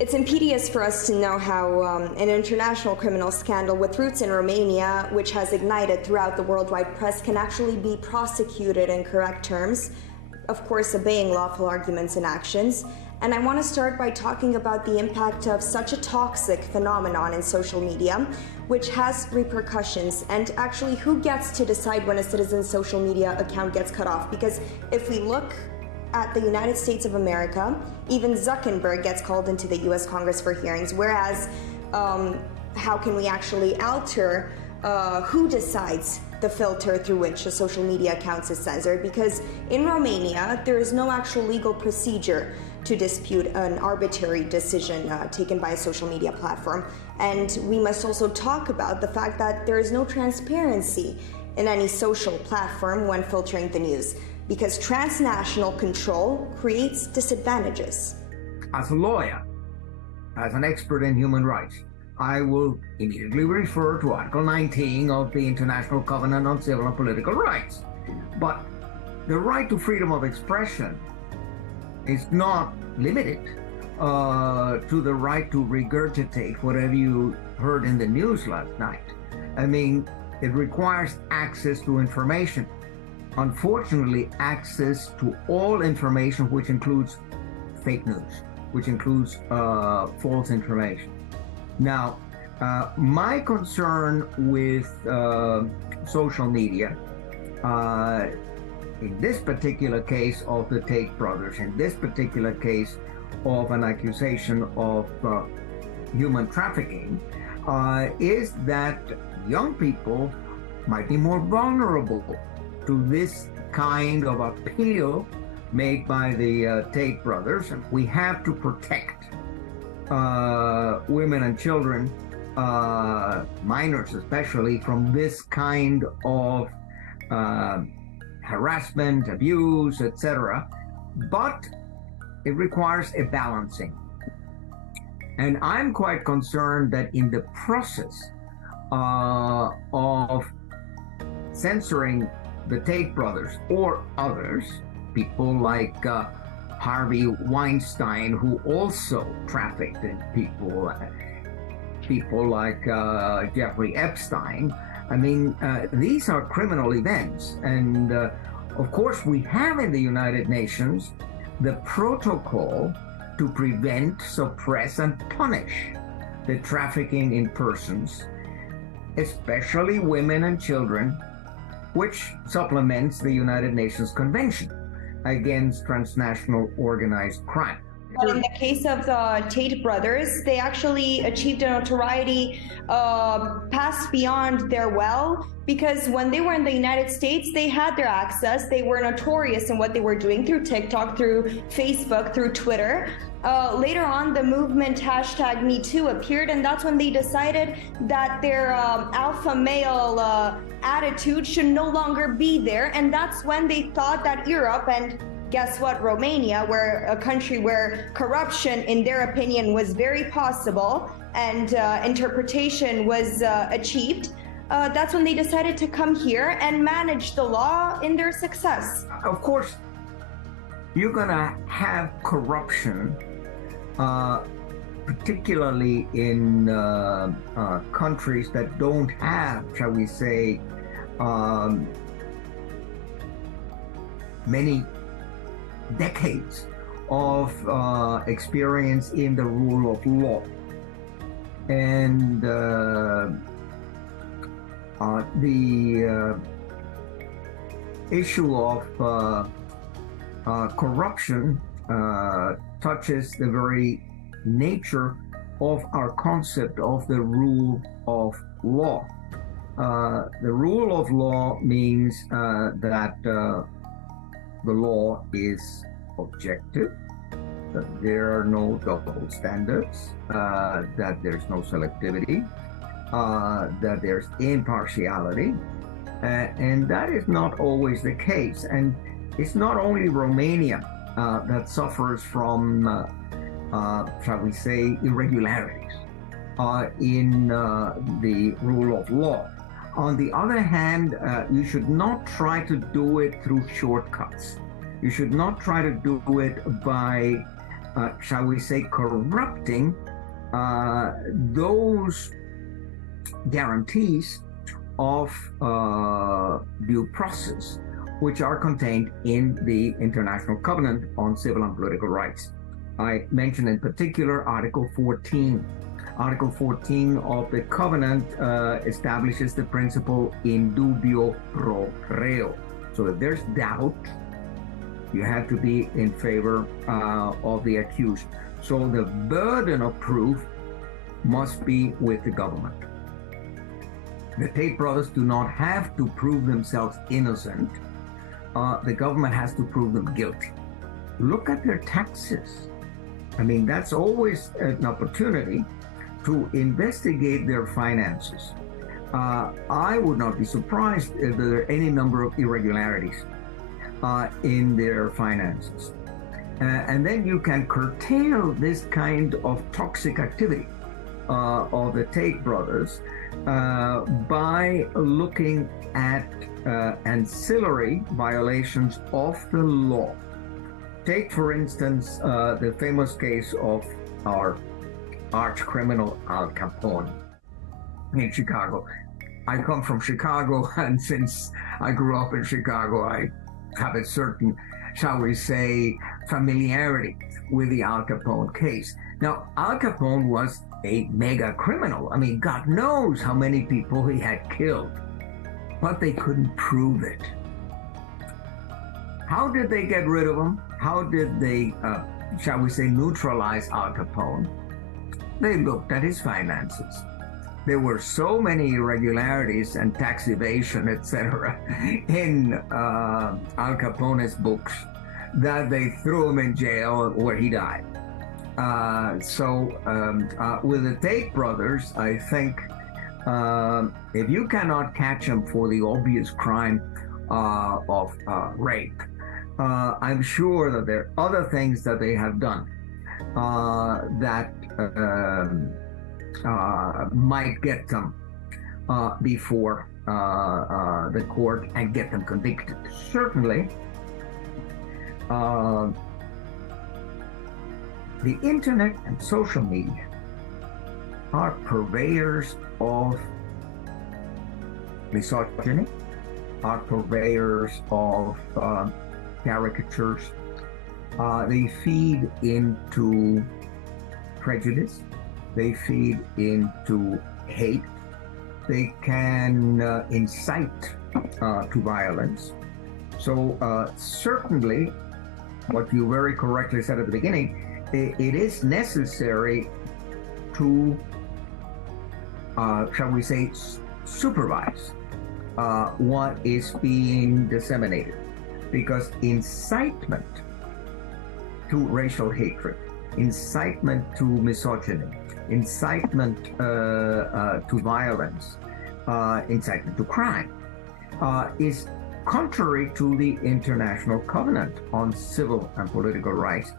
It's imperious for us to know how an international criminal scandal with roots in Romania, which has ignited throughout the worldwide press, can actually be prosecuted in correct terms, of course obeying lawful arguments and actions. And I want to start by talking about the impact of such a toxic phenomenon in social media, which has repercussions, and actually who gets to decide when a citizen's social media account gets cut off. Because if we look at the United States of America, even Zuckerberg gets called into the US Congress for hearings, whereas how can we actually alter who decides the filter through which a social media account is censored? Because in Romania, there is no actual legal procedure to dispute an arbitrary decision taken by a social media platform. And we must also talk about the fact that there is no transparency in any social platform when filtering the news, because transnational control creates disadvantages. As a lawyer, as an expert in human rights, I will immediately refer to Article 19 of the International Covenant on Civil and Political Rights. But the right to freedom of expression is not limited to the right to regurgitate whatever you heard in the news last night. I mean, it requires access to information. Unfortunately, access to all information, which includes fake news, which includes false information. Now, my concern with social media, in this particular case of the Tate brothers, in this particular case of an accusation of human trafficking, is that young people might be more vulnerable to this kind of appeal made by the Tate brothers. And we have to protect women and children, minors especially, from this kind of harassment, abuse, etc. But it requires a balancing. And I'm quite concerned that in the process of censoring the Tate brothers or others, people like Harvey Weinstein, who also trafficked in people, people like Jeffrey Epstein. I mean, these are criminal events. And of course, we have in the United Nations the protocol to prevent, suppress, and punish the trafficking in persons, especially women and children, which supplements the United Nations Convention against transnational organized crime. In the case of the Tate brothers, they actually achieved a notoriety past beyond their well, because when they were in the United States, they had their access. They were notorious in what they were doing through TikTok, through Facebook, through Twitter. Later on, the movement #MeToo appeared, and that's when they decided that their alpha male attitude should no longer be there. And that's when they thought that Europe, and guess what, Romania, where a country where corruption, in their opinion, was very possible and interpretation was achieved, that's when they decided to come here and manage the law in their success. Of course, you're gonna have corruption, particularly in countries that don't have, shall we say, many decades of experience in the rule of law. And the issue of corruption touches the very nature of our concept of the rule of law. The rule of law means that the law is objective, that there are no double standards, that there's no selectivity, that there's impartiality, and that is not always the case. And it's not only Romania that suffers from, shall we say, irregularities in the rule of law. On the other hand, you should not try to do it through shortcuts. You should not try to do it by shall we say, corrupting those guarantees of due process, which are contained in the International Covenant on Civil and Political Rights. I mentioned in particular Article 14. Article 14 of the Covenant establishes the principle in dubio pro reo. So if there's doubt, you have to be in favor of the accused. So the burden of proof must be with the government. The Tate brothers do not have to prove themselves innocent. The government has to prove them guilty. Look at their taxes. I mean, that's always an opportunity to investigate their finances. I would not be surprised if there are any number of irregularities in their finances. And then you can curtail this kind of toxic activity of the Tate brothers by looking at ancillary violations of the law. Take, for instance, the famous case of our arch criminal Al Capone in Chicago. I come from Chicago, and since I grew up in Chicago, I have a certain, shall we say, familiarity with the Al Capone case. Now, Al Capone was a mega criminal. I mean, God knows how many people he had killed, but they couldn't prove it. How did they get rid of him? How did they, shall we say, neutralize Al Capone? They looked at his finances. There were so many irregularities and tax evasion, etc., in Al Capone's books that they threw him in jail where he died. With the Tate brothers, I think if you cannot catch them for the obvious crime of rape, I'm sure that there are other things that they have done that might get them before the court and get them convicted. Certainly, the internet and social media are purveyors of misogyny, are purveyors of caricatures. They feed into prejudice. They feed into hate. They can incite to violence. So certainly, what you very correctly said at the beginning, it is necessary to, shall we say, supervise what is being disseminated. Because incitement to racial hatred, incitement to misogyny, incitement to violence, incitement to crime is contrary to the International Covenant on Civil and Political Rights.